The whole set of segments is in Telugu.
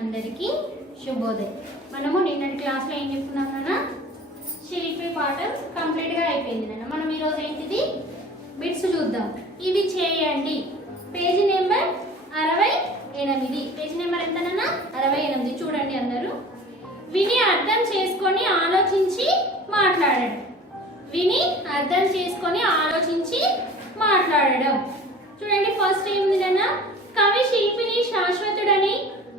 అందరికీ శుభోదయం. మనము నిన్నటి క్లాస్లో ఏం చెప్పుకున్నాం నాన్న? శిల్పి పాఠం కంప్లీట్గా అయిపోయింది నాన్న. మనం ఈరోజు ఏంటిది బిట్స్ చూద్దాం. ఇవి చేయండి. Page number 68. పేజీ నెంబర్ ఎంత నాన్న? 68. చూడండి అందరూ. విని అర్థం చేసుకొని ఆలోచించి మాట్లాడడం. విని అర్థం చేసుకొని ఆలోచించి మాట్లాడడం. చూడండి ఫస్ట్ ఏముంది నాన్న? కవి శిల్పిని శాశ్వతుడని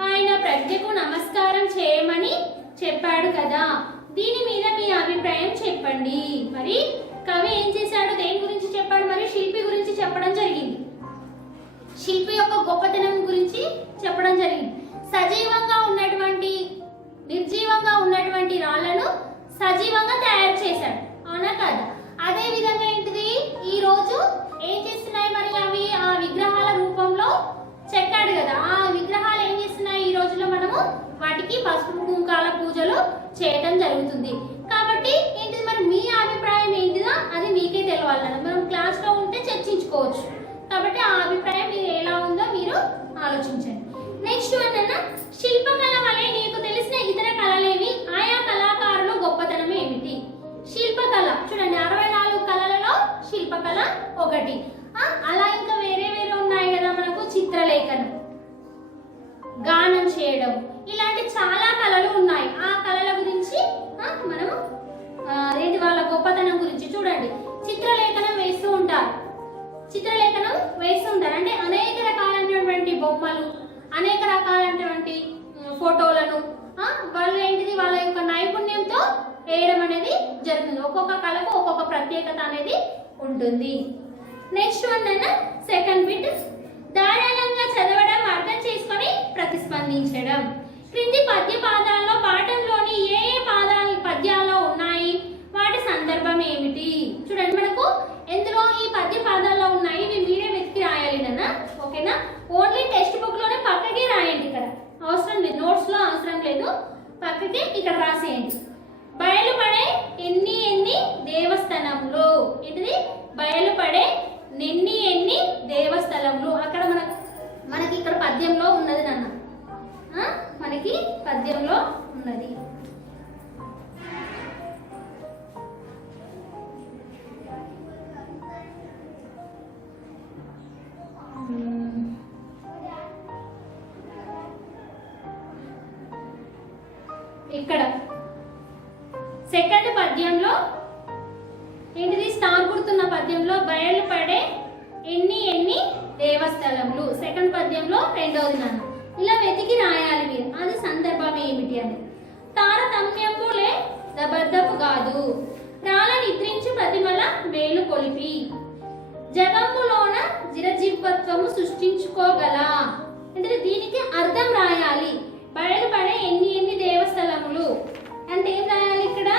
ఆయన ప్రజ్ఞకు నమస్కారం చేయమని చెప్పాడు కదా, దీని మీద మీ అభిప్రాయం చెప్పండి. మరి కవి ఏం చేశాడు? దేని గురించి చెప్పాడు? మరి శిల్పి గురించి చెప్పడం జరిగింది. శిల్పి యొక్క గొప్పతనం గురించి చెప్పడం జరిగింది. సజీవంగా ఉన్నటువంటి నిర్జీవంగా ఉన్నటువంటి రాళ్లను సజీవంగా తయారు చేశాడు, అవునా కాదా? అదే విధంగా ఏంటిది ఈ రోజు ఏం చేస్తున్నాయి? మరి అవి ఆ విగ్రహాల రూపంలో చెక్కాడు కదా, ఆ విగ్రహాలు ఏం చేస్తున్నాయి? ఈ రోజులో మనము వాటికి పసుపు కుంకాల పూజలు చేయడం జరుగుతుంది. కాబట్టి ఏంటిది మరి మీ అభిప్రాయం ఏంటిదో అది మీకే తెలవాలన్న. మనం క్లాస్ లో ఉంటే చర్చించుకోవచ్చు. కాబట్టి ఆ అభిప్రాయం మీరు ఎలా ఉందో మీరు ఆలోచించండి. నెక్స్ట్ వన్ అన్న, శిల్పకళ వలె నీకు తెలిసిన ఇతర కళలేవి? ఆయా కళాకారులు గొప్పతనం ఏమిటి? శిల్పకళ చూడండి, 64 కళలలో శిల్పకళ ఒకటి. అలా ఇంకా వేరే వేరే ఉన్నాయి కదా మనకు. చిత్రలేఖనం, గానం చేయడం, ఇలాంటి చాలా కళలు ఉన్నాయి. ఆ కళల గురించి మనము ఏంటి వాళ్ళ గొప్పతనం గురించి చూడండి. చిత్రలేఖనం వేస్తూ ఉంటారు. చిత్రలేఖనం వేస్తూ ఉంటారు అంటే అనేక రకాలైనటువంటి బొమ్మలు, అనేక రకాలైనటువంటి ఫోటోలను వాళ్ళు ఏంటిది వాళ్ళ యొక్క నైపుణ్యంతో వేయడం అనేది జరుగుతుంది. ఒక్కొక్క కళకు ఒక్కొక్క ప్రత్యేకత అనేది ఉంటుంది. నెక్స్ట్ వన్ అన్న సెకండ్ బిట్, ధారాళంగా చదవడం, అర్థం చేసుకొని ప్రతిస్పందించడం. క్రింది పద్య పాదాల్లో పాఠంలోని ఏ ఏ పద్యాల్లో ఉన్నాయి? వాటి సందర్భం ఏమిటి? చూడండి మనకు ఎందులో ఈ పద్య పాదాల్లో ఉన్నాయి. ఇవి మీరే వెతికి రాయాలి నాన్న, ఓకేనా? ఓన్లీ టెక్స్ట్ బుక్ లోనే పక్కకి రాయండి. ఇక్కడ అవసరం లేదు, నోట్స్ లో అవసరం లేదు, పక్కకి ఇక్కడ రాసేయండి. బయలుపడే ఎన్ని ఎన్ని దేవస్థానంలో. ఏంటిది? బయలుపడే ఎన్ని దేవస్థలంలో. అక్కడ మనకి ఇక్కడ పద్యంలో ఉన్నది నాన్న, మనకి పద్యంలో ఉన్నది. ఇక్కడ సెకండ్ పద్యంలో ఏంటిది? స్టార్ గుర్తున్న పద్యంలో బయలుపడే ఎన్ని దేవస్థలములు. సెకండ్ పద్యంలో రెండవది నాన్న. ఇలా వెతికి రాయాలి మీరు. అది సందర్భం ఏమిటి అని. తారతమ్యంబులే దబద్దపు కాదు, రాళ్ళ నిద్రించు ప్రతిమల మేలు కొలిపి, జగంబులోన జిరజివ్వత్వము సృష్టించుకోగల. అంటే దీనికి అర్థం రాయాలి. బయలుపడే ఎన్ని దేవస్థలములు అంటే ఏం రాయాలి? ఇక్కడ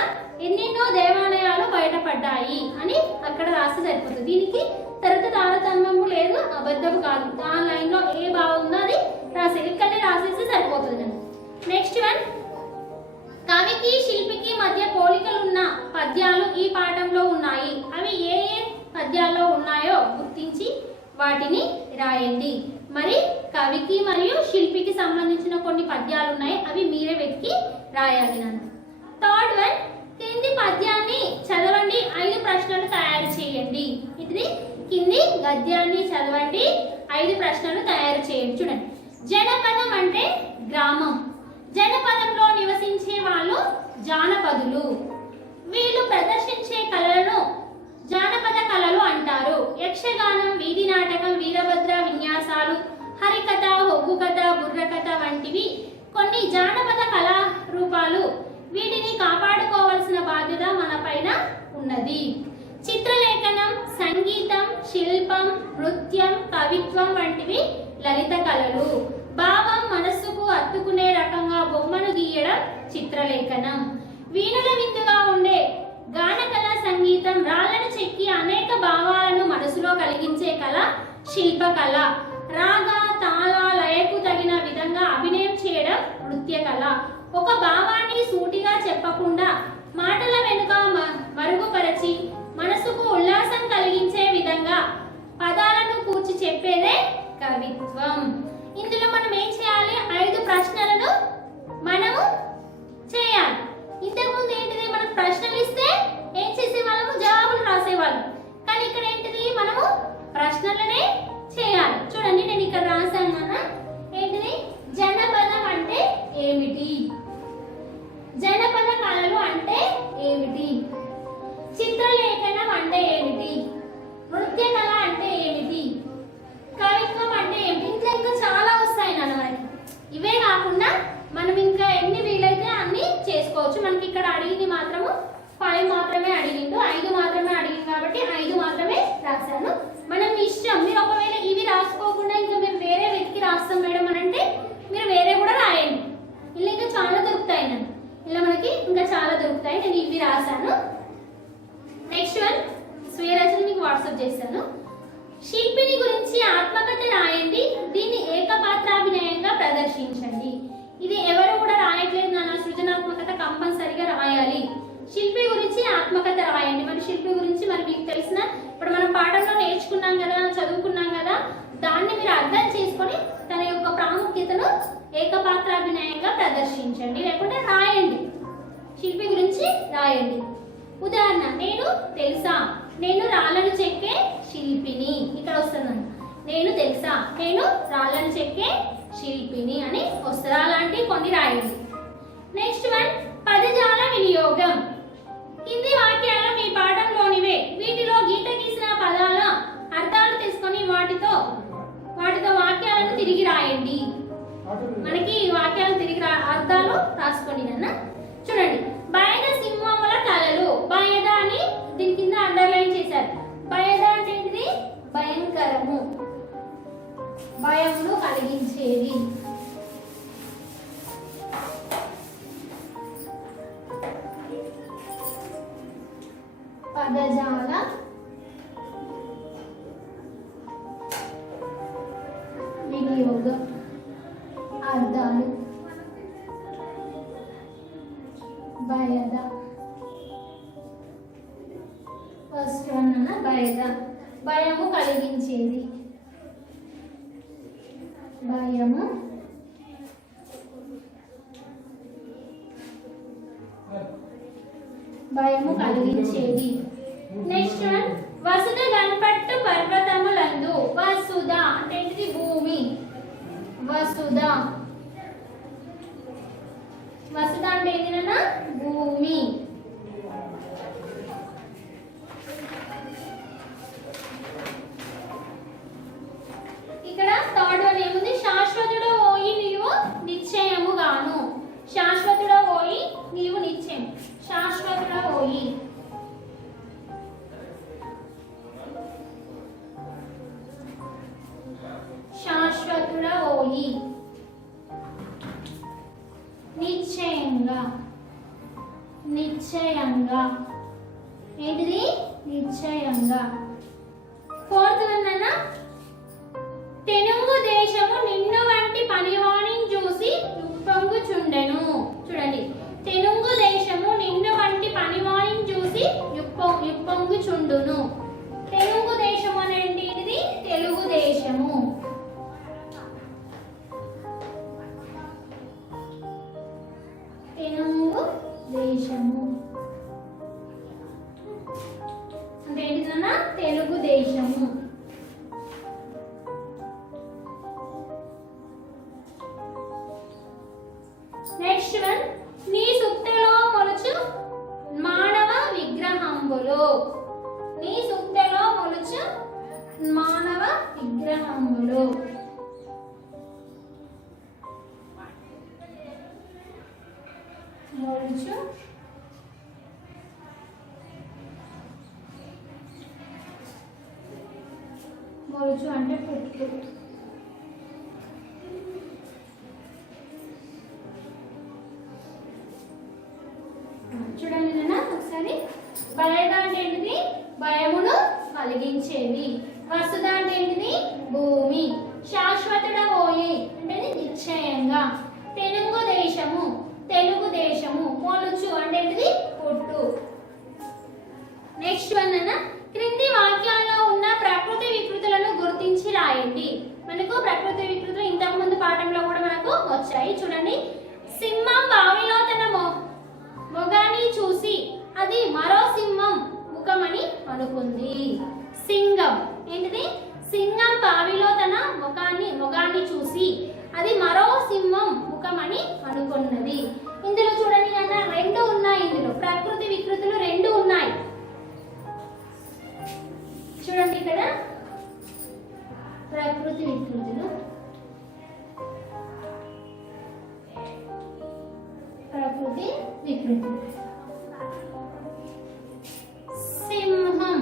ఎన్నెన్నో దేవాలయాలు బయటపడ్డాయి అని అక్కడ రాస్తే సరిపోతుంది. దీనికి తర్వాత తారతమ్యము లేదు, అబద్ధము కాదు. ఆ లైన్ లో ఏ బాగుందో అది రాసేది, ఇక్కడే రాసేస్తే సరిపోతుంది. నెక్స్ట్ వన్, కవికి శిల్పికి మధ్య పోలికలున్న పద్యాలు ఈ పాఠంలో ఉన్నాయి. అవి ఏ ఏ పద్యాల్లో ఉన్నాయో గుర్తించి వాటిని రాయండి. మరి కవికి మరియు శిల్పికి సంబంధించిన కొన్ని పద్యాలు ఉన్నాయి, అవి మీరే వెతికి రాయాలి నాన్న. థర్డ్ వన్, కింది పద్యాన్ని చదవండి, 5 ప్రశ్నలు తయారు చేయండి. ఇది కింది గద్యాన్ని చదవండి, 5 ప్రశ్నలు తయారు చేయండి. చూడండి, జనపదం అంటే గ్రామం. జనపదంలో నివసించే వాళ్ళు జానపదులు. వీళ్ళు ప్రదర్శించే కళలను జానపద కళలు అంటారు. యక్షగానం, వీధి నాటకం, వీరభద్ర విన్యాసాలు, హరికథ, ఒగ్గు కథ, బుర్రకథ వంటివి కొన్ని జానపద కళా రూపాలు. వీటిని కాపాడుకోవాల్సిన బాధ్యత మన పైన ఉన్నది. చిత్రలేఖనం, సంగీతం, శిల్పం, నృత్యం, కవిత్వం వంటివి లలిత కళలు. భావం మనస్సుకు అత్తుకునే రకంగా బొమ్మను గీయడం చిత్రలేఖనం. వీణుల విందుగా ఉండే గానకళ సంగీతం. రాళ్లను చెక్కి అనేక భావాలను మనసులో కలిగించే కళ శిల్పకళ. రాగ తాళ లయకు తగిన విధంగా అభినయం చేయడం నృత్య కళ. ఒక భావాన్ని సూటిగా చెప్పకుండా మాటల వెనుక మరుగుపరచి మనసుకు ఉల్లాసం కలిగించే విధంగా పదాలను కూర్చి చెప్పేదే కవిత్వం. ఇందులో మనం ఏం చేయాలి? 5 ప్రశ్నలను మనం ఇంకా ఎన్ని వీలైతే అన్ని చేసుకోవచ్చు. మనకి ఇక్కడ అడిగింది మాత్రము 5 మాత్రమే అడిగిండు, 5 మాత్రమే అడిగింది కాబట్టి 5 మాత్రమే రాశాను. మనం ఇష్టం, మీరు ఒకవేళ ఇవి రాసుకోకుండా ఇంకా మేము వేరే వెతికి రాస్తాం మేడం అని అంటే మీరు వేరే కూడా రాయండి. ఇలా ఇంకా చాలా దొరుకుతాయి నన్ను, ఇలా మనకి ఇంకా చాలా దొరుకుతాయి. నేను ఇవి రాశాను. నెక్స్ట్ వన్ స్వీయ రచన మీకు వాట్సాప్ చేశాను. శిల్పిని గురించి ఆత్మకథ రాయండి, దీన్ని ఏకపాత్రాభినయంగా ప్రదర్శించండి. ఇది ఎవరు కూడా రాయట్లేదు నాన్న, సృజనాత్మకత కంపల్సరిగా రాయాలి. శిల్పి గురించి ఆత్మకథ రాయండి. మరి శిల్పి గురించి మరి మీకు తెలిసిన ఇప్పుడు మనం పాఠంలో నేర్చుకున్నాం కదా, చదువుకున్నాం కదా, దాన్ని మీరు అర్థం చేసుకొని తన యొక్క ప్రాముఖ్యతను ఏకపాత్రాభినయంగా ప్రదర్శించండి, లేకుంటే రాయండి. శిల్పి గురించి రాయండి. ఉదాహరణ, నేను తెలుసా, నేను రాళ్ళను చెక్కే శిల్పిని. ఇక్కడ వస్తున్నాను, నేను తెలుసా, నేను రాళ్ళను చెక్కే శిల్పిని అని వస్తుంది. అలాంటి కొన్ని రాయండి. నెక్స్ట్ వన్ పదజాల వినియోగం. కింది వాక్యాలు మీ పాఠంలోనివే, వీటిలో గీత గీసిన పదాల అర్థాలు తీసుకొని వాటితో వాక్యాలను తిరిగి రాయండి. మనకి వాక్యాలు తిరిగి అర్థాలు రాసుకోండి నాన్న. చూడండి, బయద సింహముల తలలు. బయద అని దీని కింద అండర్లైన్ చేశారు. బయద అంటే ఏంటిది? భయంకరము, భయమును కలిగించేది. పదజాల వినియోగం అర్థాలు. బయద, ఫస్ట్ వన్ అన్న బయద, భయము కలిగించేది. భయము కలిగించేది. నెక్స్ట్ వన్ వసుధ గణపట్టు పర్వతములందు. వసుధ అంటే ఏంటిది? భూమి. వసుధ, వసుధ అంటే ఏంటిదన్నా? భూమి. ఇక్కడ థర్డ్ వన్ ఏముంది? శాశ్వతుడు ఓయి నీవు నిశ్చయముగాను. శాశ్వతుడ ఓయి నీవు నిశ్చయం. శాశ్వతుడ ఓయి, శాశ్వతుడ ఓయి, నిశ్చయంగా. నిశ్చయంగా ఏంటిది? నిశ్చయంగా. ఫోర్త్ వన్ అన్న తెలుగు దేశము నిన్ను వంటి పనివాణిని చూసి ఉప్పొంగుచుండెను. చూడండి, తెలుగు దేశము నిన్ను వంటి పనివాణిని చూసి ఉప్పొంగుచుండును. తెలుగు దేశము అనేది ఏంటిది? తెలుగు దేశము. తెలుగు దేశము అంటే ఏంటిదన్నా? తెలుగు దేశము. నెక్స్ట్ వన్ నీ సుత్తెలో మొలుచు మానవ విగ్రహంబులు. నీ సుత్తెలో మొలుచు మానవ విగ్రహంబులు. మొలుచు మొలుచు అంటే పుట్టు. చూడండి నాన్న ఒకసారి. బయద అంటే ఏంటిది? భయమును కలిగించేది. వసుధ అంటే ఏంటిది? భూమి. శాశ్వతుడ ఓయి అంటే నిశ్చయంగా. తెలుగు దేశము, తెలుగు దేశము. మొలుచు అంటే ఏంటిది? పుట్టు. నెక్స్ట్ వన్ అన్న క్రింది వాక్యాల్లో ఉన్న ప్రకృతి వికృతులను గుర్తించి రాయండి. మనకు ప్రకృతి వికృతులు ఇంతకు ముందు పాఠంలో కూడా మనకు వచ్చాయి. చూడండి, సింహం బావిలో తన మొగాన్ని చూసి అది మరో సింహం ముఖమని అనుకుంది. సింగం ఏంటిది? సింగం బావిలో తన మొగాన్ని చూసి అది మరో సింహం ముఖమని అనుకున్నది. ఇందులో చూడండి అన్న రెండు ఉన్నాయి. ఇందులో ప్రకృతి వికృతులు రెండు ఉన్నాయి. చూడండి ఇక్కడ ప్రకృతి వికృతులు. విభక్తి వికృతి. సింహం.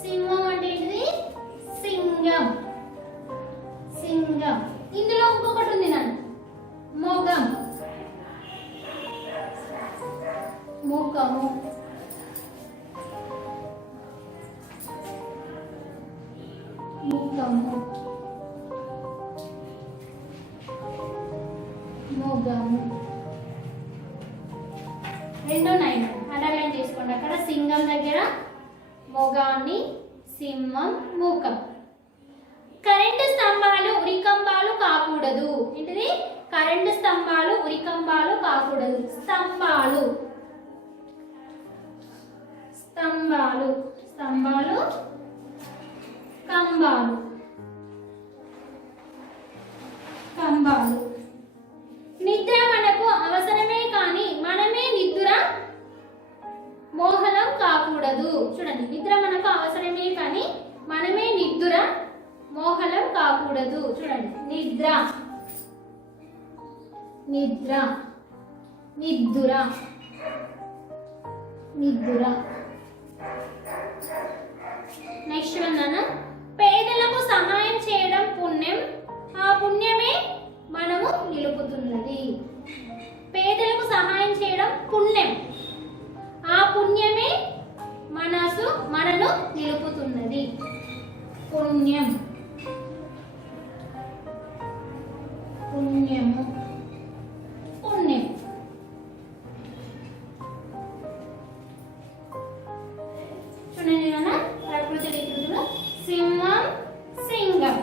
సింహం అంటే ఏంటిది? సింగం. సింగం. ఇందులో ఇంకొకటి ఉంది నాన్న, మొగం. ముఖము. ముఖము. మొగము. రెండో నైన్ అండర్లైన్ చేసుకోండి. అక్కడ సింగం దగ్గర మొగాన్ని, సింహం, ముఖం. కరెంటు స్తంభాలు ఉరికంబాలు కాకూడదు. ఏంటిది? కరెంటు స్తంభాలు ఉరికంబాలు కాకూడదు. స్తంభాలు. స్తంభాలు. స్తంభాలు. కంబాలు. కంబాలు. నిద్ర మనకు అవసరమే కానీ మనమే నిద్ర మోహనం కాకూడదు. చూడండి, నిద్ర మనకు అవసరమే కానీ మనమే నిద్ర మోహనం కాకూడదు. చూడండి, నిద్ర, నిద్ర, నిద్దుర, నిద్దుర. నెక్స్ట్ వన్ నాన్న, పేదలకు సహాయం చేయడం పుణ్యం, ఆ పుణ్యమే మనము నిలుపుతున్నది. పేదలకు సహాయం చేయడం పుణ్యం, ఆ పుణ్యమే మనను నిలుపుతున్నది. పుణ్యం. పుణ్యము. పుణ్యం. చూడండి నాన్న, ప్రకృతి వికృతులు. సింహం, సింగం.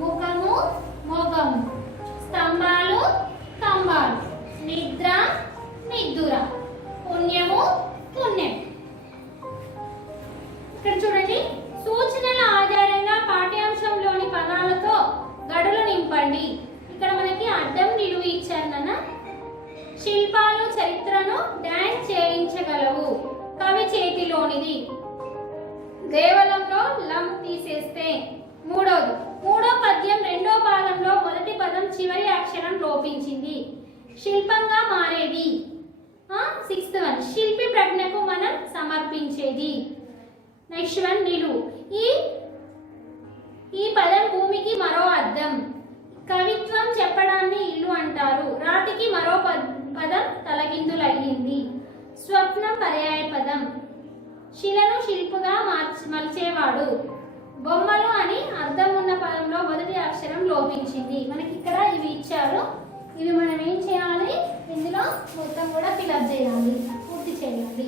ముఖము, మొగము. స్తంభాలు, కంబాలు. నిద్ర, నిద్దుర. పుణ్యము, పుణ్యం. ఇక్కడ చూడండి, సూచనల ఆధారంగా పాఠ్యాంశంలోని పదాలతో గడులు నింపండి. ఇక్కడ మనకి అడ్డం నిలువు ఇచ్చారు నాన్న. శిల్పాలు చరిత్రను డాన్స్ చేయించగలవు. కవి చేతిలోనిది. దేవలంలో లం తీసేస్తే. మూడో పద్యం రెండో భాగంలో మొదటి పదం చివరి అక్షరం లోపించింది. శిల్పంగా మారేది. సిక్స్త్ వన్, శిల్పి ప్రజ్ఞకు మనం సమర్పించేది. నెక్స్ట్ వన్, నిలువు. ఈ పదం భూమికి మరో అర్థం. కవిత్వం చెప్పడాన్ని ఇల్లు అంటారు. రాతికి మరో పదం తలకిందులయ్యింది. స్వప్నం పర్యాయ పదం. శిలను శిల్పుగా మలిచేవాడు. బొమ్మలు అని అర్థం ఉన్న పదంలో మొదటి అక్షరం లోపించింది. మనకి ఇక్కడ ఇవి ఇచ్చారు. ఇవి మనం ఏం చేయాలి? ఇందులో మొత్తం కూడా ఫిలప్ చేయాలి, పూర్తి చేయాలి.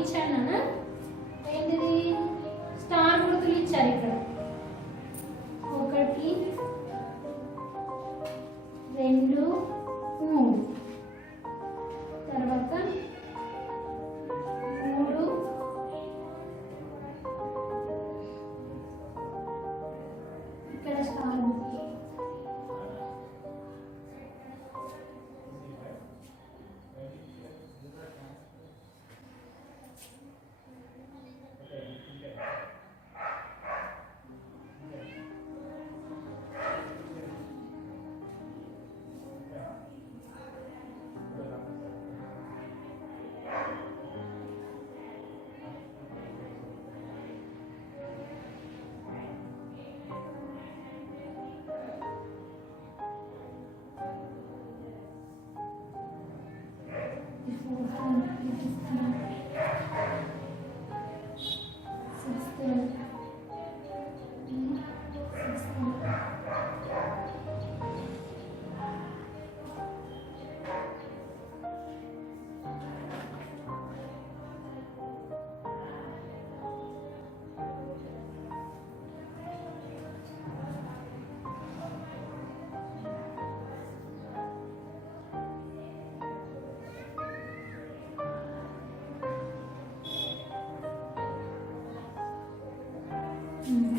ఇచ్చాను ఏంటిది? స్టార్ గుర్తులు ఇచ్చారు ఇక్కడ. 1 2 3 తర్వాత 3 ఇక్కడ స్టార్ గుర్తు.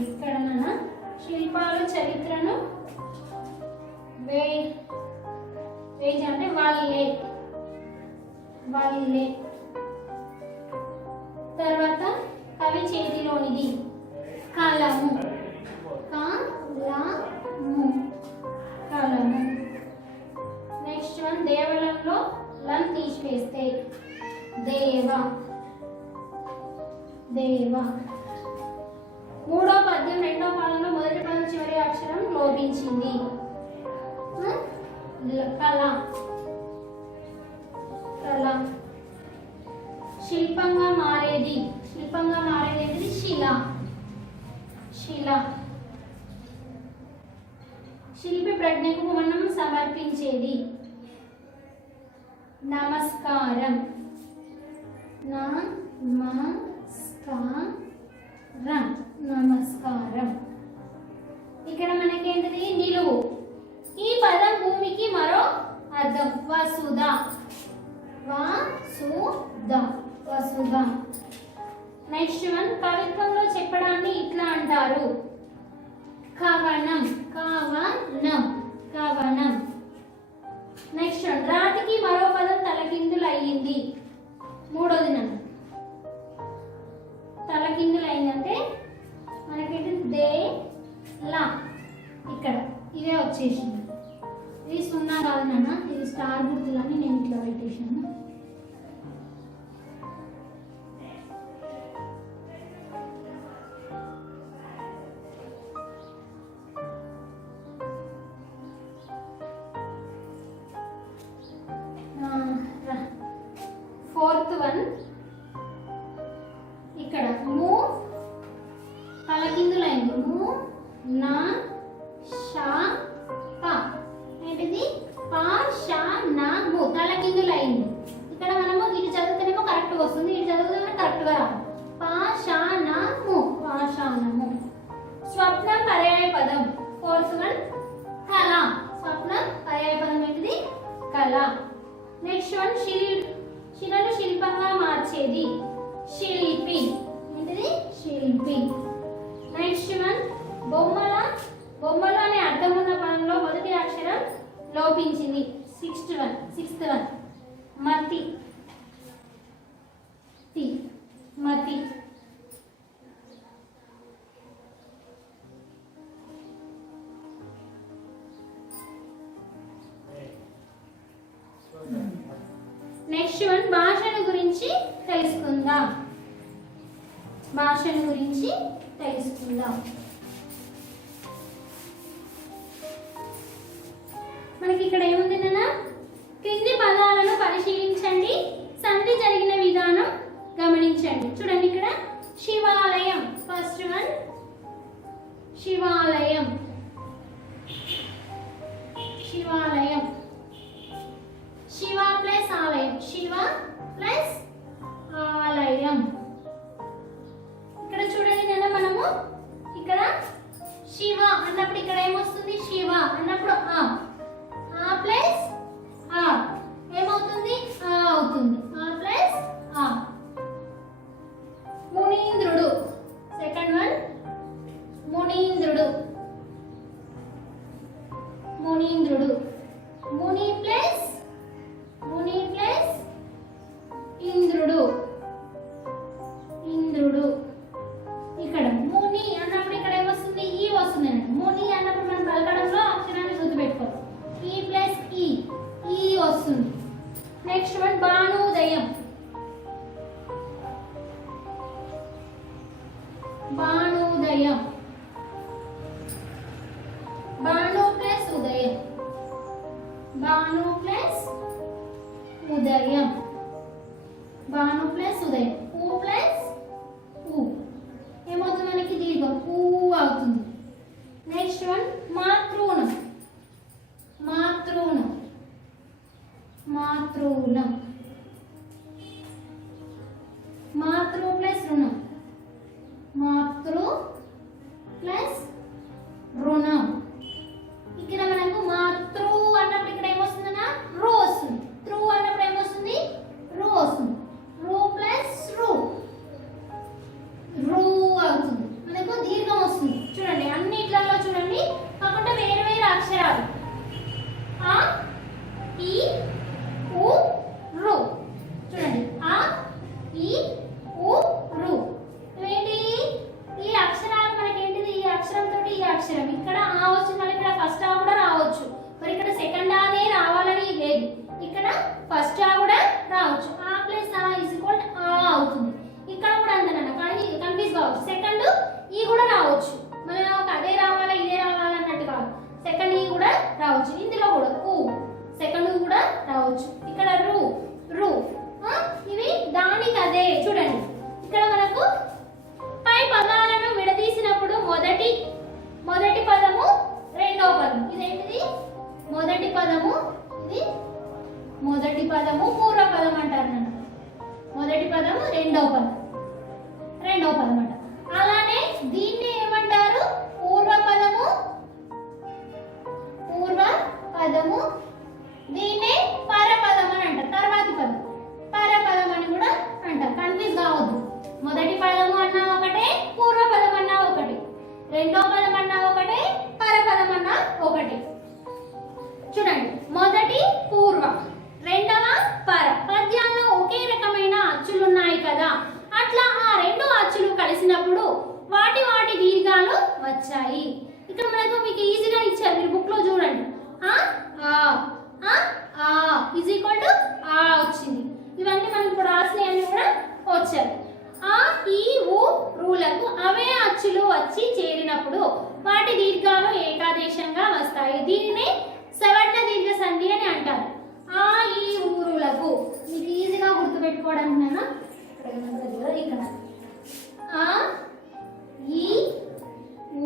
ఇక్కడ మన శిల్పాలు చరిత్రను వేజ్ అంటే వాళ్ళే తర్వాత కవి చేతిలోనిది కలము కలము. నెక్స్ట్ వన్ దేవలంలో లం తీసివేస్తే దేవ. మూడో పద్యం రెండో పాదంలో మొదటి పదం చివరి అక్షరం లోపించింది. కళ. శిల్పంగా మారేది ఏంటిది? శిల. శిల్పి ప్రజ్ఞకు మనం సమర్పించేది నమస్కారం. నమస్కారం. ఇక్కడ మనకేంటిది? నిలువు. ఈ పదం భూమికి మరో అర్థం వసుధ. నెక్స్ట్ వన్ కవిత్వంలో చెప్పడాన్ని ఇట్లా అంటారు కవనం. నెక్స్ట్ వన్ రాతికి మరో పదం తలకిందులయ్యింది. మూడోది నన్ను తలకిందులైందంటే మనకేంటి? దేలా. ఇక్కడ ఇదే వచ్చేసింది. ఇది సున్నా కాదు నాన్న, ఇది స్టార్ గుర్తులని నేను ఇట్లా పెట్టేసాను. ఫోర్త్ వన్ ఇక్కడ ము తలకిందులైంది. ము నా షా ప ఏంటిది? పా షా నా ము తలకిందులైంది. ఇక్కడ మనము ఇటు చదువుతేనేమో కరెక్ట్ వస్తుంది, ఇటు చదువుతేనే కరెక్ట్ గా రాదు. పా షా నా ము పాషాణము. స్వప్నం పర్యాయ పదం. ఫోర్త్ వన్ కళ. స్వప్నం పర్యాయ పదం ఏంటిది? కళ. నెక్స్ట్ వన్ శిలను శిల్పంగా మార్చేది శిల్పి. ఏంటిది? శిల్పి. నెక్స్ట్ వన్ బొమ్మలు అనే అర్థం ఉన్న పదంలో మొదటి అక్షరం లోపించింది. సిక్స్త్ వన్ మతి. నెక్స్ట్ వన్ భాషను గురించి తెలుసుకుందాం. మనకి ఇక్కడ ఏముంది నాన్న? కింది పదాలను పరిశీలించండి, సంధి జరిగిన విధానం గమనించండి. చూడండి ఇక్కడ శివాలయం. ఫస్ట్ వన్ శివాలయం. శివ ప్లస్ ఆలయం. శివ ప్లస్ ఆలయం. ఇక్కడ చూడండి నాన్న, మనము ఇక్కడ శివ అన్నప్పుడు ఇక్కడ ఏమొస్తుంది? శివ అన్నప్పుడు ఆ ప్లస్ ఆ ఏమవుతుంది? ఆ అవుతుంది. ఆ ప్లస్ ఆ. మునీంద్రుడు. సెకండ్ వన్ మునీంద్రుడు. ముని ప్లస్ ఇంద్రుడు. ఇక్కడ ముని అన్నప్పుడు ఇక్కడ ఏమొస్తుంది? ఈ వస్తుంది. ముని అన్నప్పుడు మనం పలకడంలో అక్షరాన్ని గుర్తుపెట్టుకోవాలి. ఈ ప్లస్ ఈ వస్తుంది. నెక్స్ట్ వన్ భానుదయం. భాను ప్లస్ ఉదయం. ఊ ప్లస్ ఊ ఏమవుతుంది? మనకి దీర్ఘం ఊ అవుతుంది. నెక్స్ట్ వన్ మాతృణం. మాతృ ప్లస్ రుణం. ఇక్కడ మనకు మాతృ అన్నప్పుడు ఇక్కడ ఏమొస్తుందన్నా? రూ వస్తుంది. త్రూ అన్నప్పుడు ఏమొస్తుంది? రూ వస్తుంది. రూ ప్లస్ రూ అవుతుంది. మనకు దీర్ఘం ఫస్ట్ ఆ కూడా రావచ్చు, ఆ ప్లస్ ఆ ఈజ్ ఈక్వల్ ఆ అవుతుంది. ఇక్కడ కూడా అంతేనన్న, కానీ కన్ఫ్యూజ్ కావచ్చు. సెకండ్ ఈ కూడా రావచ్చు, మళ్ళీ నాకు అదే రావాలా ఇదే రావాలా అన్నట్టు కాదు, సెకండ్ ఈ కూడా రావచ్చు. ఇందులో కూడా ఊ సెకండ్ కూడా రావచ్చు. ఇక్కడ రు రు ఇవి దానికి అదే. చూడండి ఇక్కడ మనకు పై పదాలను విడదీసినప్పుడు మొదటి పదము రెండవ పదం, ఇదేంటిది మొదటి పదము, ఇది మొదటి పదము పూర్వ పదం అంటారు నన్ను. మొదటి పదము రెండవ పదం అంట. అలానే దీన్ని ఏమంటారు పూర్వ పదము దీన్నే పరపదం అని అంటారు. తర్వాతి పదం పరపదం అని కూడా అంటారు. కన్ఫ్యూజ్ కావద్దు. మొదటి పదము అన్నా ఒకటే, పూర్వ పదం అన్నా ఒకటి, రెండో పదం అన్నా ఒకటే, పరపదం అన్నా ఒకటి. చూడండి మొదటి పూర్వ, రెండవ పర. పద్యాల్లో ఒకే రకమైన అచ్చులు ఉన్నాయి కదా, అట్లా ఆ రెండు అచ్చులు కలిసినప్పుడు వాటి దీర్ఘాలు వచ్చాయి. ఇక్కడ మనకు మీకు ఈజీగా ఇచ్చారు, మీరు బుక్ లో చూడండి. ఆ ఆ ఆ ఆ ఈజ్ ఈక్వల్ టు ఆ వచ్చింది. ఇవన్నీ మనం ఇప్పుడు రాసినవన్నీ కూడా వచ్చాయి. ఆ ఈ ఊ రూలకు అవే అచ్చులు వచ్చి చేరినప్పుడు వాటి దీర్ఘాలు ఏకాదేశంగా వస్తాయి. దీనినే సవర్ణ దీర్ఘ సంధి అని అంటారు. ఆ ఈ ఊరులకు మీకు ఈజీగా గుర్తుపెట్టుకోవడానికి నేను ఇక్కడ ఆ ఈ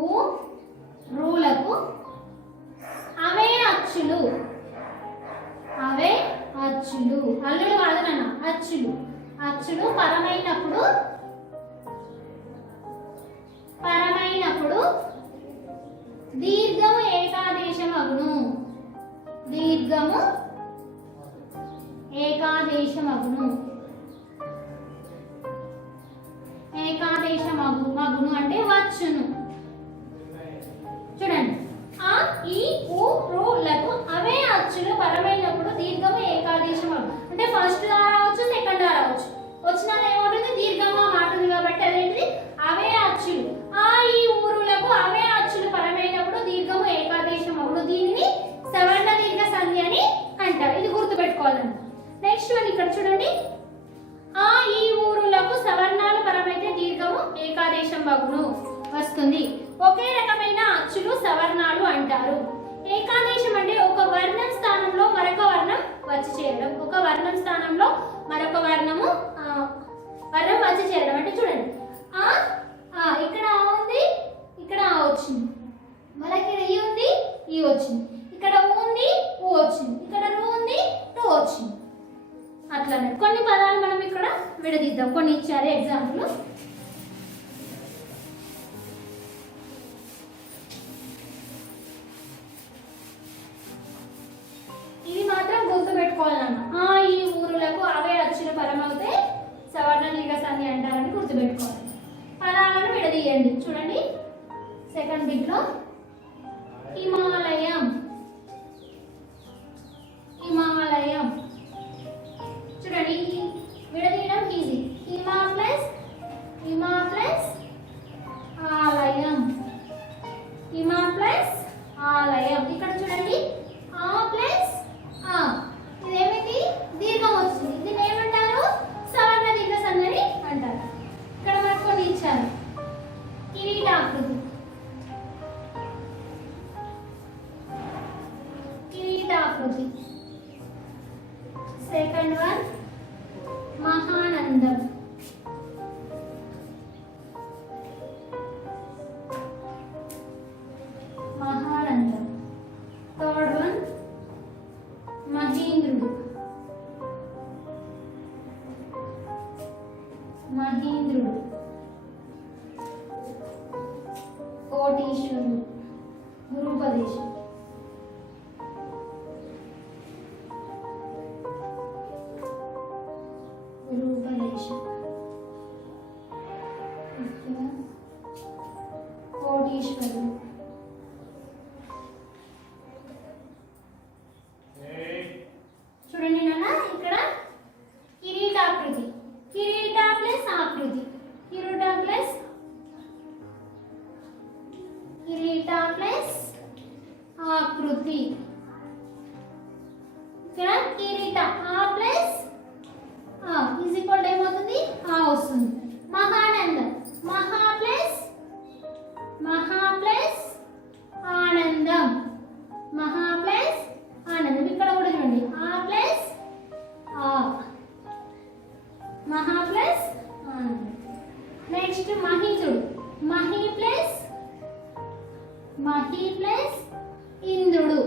ఊ రూలకు అవే అచ్చులు అల్లుడు కాదు నాన్న, అచ్చులు పరమైనప్పుడు దీర్ఘము ఏకాదేశమగును. ఏకాదేశమగును అంటే వచ్చును. చూడండి ఆ ఈ ఊ రులకు అవే అచ్చులు పరమైనప్పుడు దీర్ఘము ఏకాదేశమగును అంటే ఫస్ట్ రావచ్చు, సెకండ్ రావచ్చు. వచ్చినా ఏమవుతుంది దీర్ఘంగా మారుతుంది కాబట్టి అదేంటిది అవే అచ్చులు. ఆ ఈ ఊరులకు అవే అచ్చులు పరమైనప్పుడు దీర్ఘము ఏకాదేశమగును. దీనిని సవర్ణ దీర్ఘ సంధి అని అంటారు. ఇది గుర్తుపెట్టుకోవాలండి. నెక్స్ట్ వన్ ఇక్కడ చూడండి. ఆ ఈ ఊరులకు సవర్ణాలు పరమైతే దీర్ఘము ఏకాదేశమగును వస్తుంది. ఒకే రకమైన అచ్చులు సవర్ణాలు అంటారు. ఏకాదేశం అంటే ఒక వర్ణం స్థానంలో మరొక వర్ణం వచ్చి చేరడం. ఒక వర్ణం స్థానంలో మరొక వర్ణం వచ్చి చేరడం అంటే చూడండి ఇక్కడ ఉంది, ఇక్కడ వచ్చింది, మళ్ళీ ఇక్కడ ఈ ఉంది, ఈ వచ్చింది, ఇక్కడ ఉంది, ఊ వచ్చింది, ఇక్కడ రు ఉంది, రు వచ్చింది. అట్లానే కొన్ని పదాలు మనం ఇక్కడ విడదీద్దాం. కొన్ని ఇచ్చారు ఎగ్జాంపుల్. ఇది మాత్రం గుర్తుపెట్టుకోవాలన్న. ఆ ఈ ఊరులకు అవే అచ్చులు పరమవుతే సవర్ణ దీర్ఘ సంధి అంటారని గుర్తుపెట్టుకోవాలి. పదాలను విడదీయండి. చూడండి సెకండ్ బిట్ లో హిమాలయం చూడండి విడదీయడం ఈజీ. హిమా ప్లస్ ఆలయం, ఇక్కడ చూడండి ఆ ప్లస్ ఆ ఇదేమిటి దీర్ఘం వచ్చింది. దీన్ని ఏమంటారు సవర్ణ దీర్ఘ సంధి అని అంటారు. ఇక్కడ మనకు కొన్ని ఇచ్చారు. కిరీటాకృతి సెకండ్ వన్ మహానందం, థర్డ్ వన్ మహేంద్రుడు, కోటీశ్వరుడు, గురుపదేశం, కోటీశ్వరుడు. చూడండి నాన్న ఇక్కడ కిరీటాకృతి, కిరీట ప్లస్ ఆకృతి, కిరీట ప్లస్ ఆకృతి. ఇక్కడ కిరీట ఆ మహి ప్లస్ ఇంద్రుడు.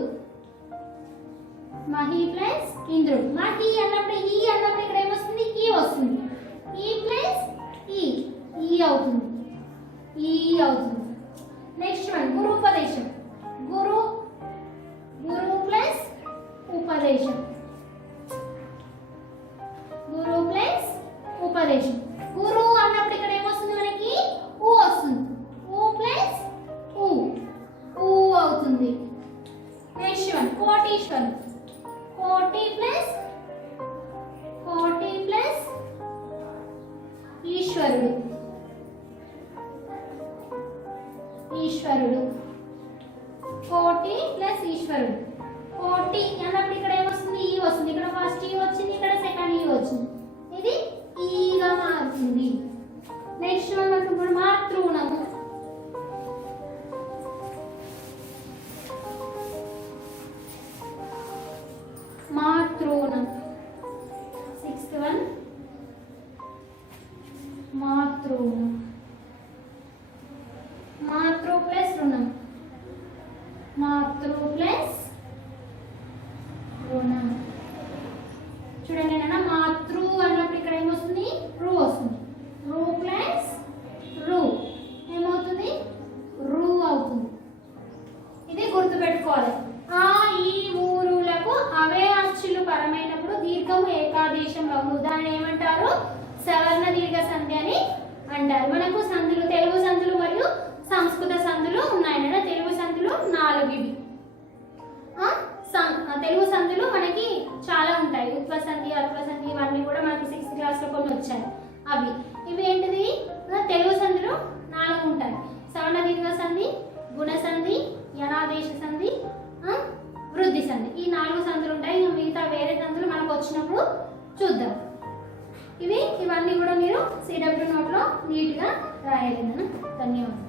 మహి ప్లస్ ఇంద్రుడు. మహి అన్నప్పుడు ఈ అన్నప్పుడు ఇక్కడ ఏమొస్తుంది? ఈ వస్తుంది. ఈ ప్లస్ ఈ అవుతుంది. ఈ అవుతుంది. నెక్స్ట్ వన్ గురుపదేశం. గురు ప్లస్ ఉపదేశం. గురు ప్లస్ ఉపదేశం. గురు అన్నప్పుడు ఇక్కడ ఏమొస్తుంది మనకి? ఊ వస్తుంది. ఊ ప్లస్ ఊ అవుతుంది. నెక్స్ట్ వన్ కోటీశ్వరుడు. కోటి ప్లస్ ఈశ్వరుడు. ఈశ్వరుడు. కోటి ప్లస్ ఈశ్వరుడు. కోటి అన్నప్పుడు ఇక్కడ ఏమొస్తుంది? ఈ వస్తుంది. ఇక్కడ ఫస్ట్ ఈ వచ్చింది, ఇక్కడ సెకండ్ ఈ వచ్చింది. ఇది ఈగా మారుతుంది. నెక్స్ట్ వన్ ఇప్పుడు మాతృగుణము. మాతృగుణం. Sixth one మాతృగుణం. మాతృ ప్లస్ రుణం. మాతృ ప్లస్ రుణం. చూడండి నాన్న, మాతృ అన్నప్పుడు ఇక్కడ ఏమొస్తుంది? రు వస్తుంది. రు ప్లస్ రు ఏమవుతుంది? రు అవుతుంది. ఇది గుర్తుపెట్టుకోవాలి. ఆ ఈ ఊరులకు అవే అచ్చులు పరమైనప్పుడు దీర్ఘము ఏకాదేశంలో ఉదాహరణ ఏమంటారు? సవర్ణ దీర్ఘ సంధి అని అంటారు. మనకు సంధులు, తెలుగు సంధులు మరియు సంస్కృత సంధులు ఉన్నాయి. తెలుగు సంధులు 4 ఇవి. తెలుగు సంధులు మనకి చాలా ఉంటాయి. ఉత్వసంధి, అత్వసంధి ఇవన్నీ కూడా మనకి 6th క్లాస్లో కొన్ని వచ్చాయి. అవి ఇవి ఏంటిది? తెలుగు సంధులు 4 ఉంటాయి. సవర్ణ దీర్ఘ సంధి, గుణ సంధి, యనాదేశ సంధి, వృద్ధి సంధి. ఈ 4 సంధులు ఉంటాయి. మిగతా వేరే సంధులు మనకు వచ్చినప్పుడు చూద్దాం. ఇవన్నీ కూడా మీరు CW నోట్లో నీట్గా రాయాలి. ధన్యవాదాలు.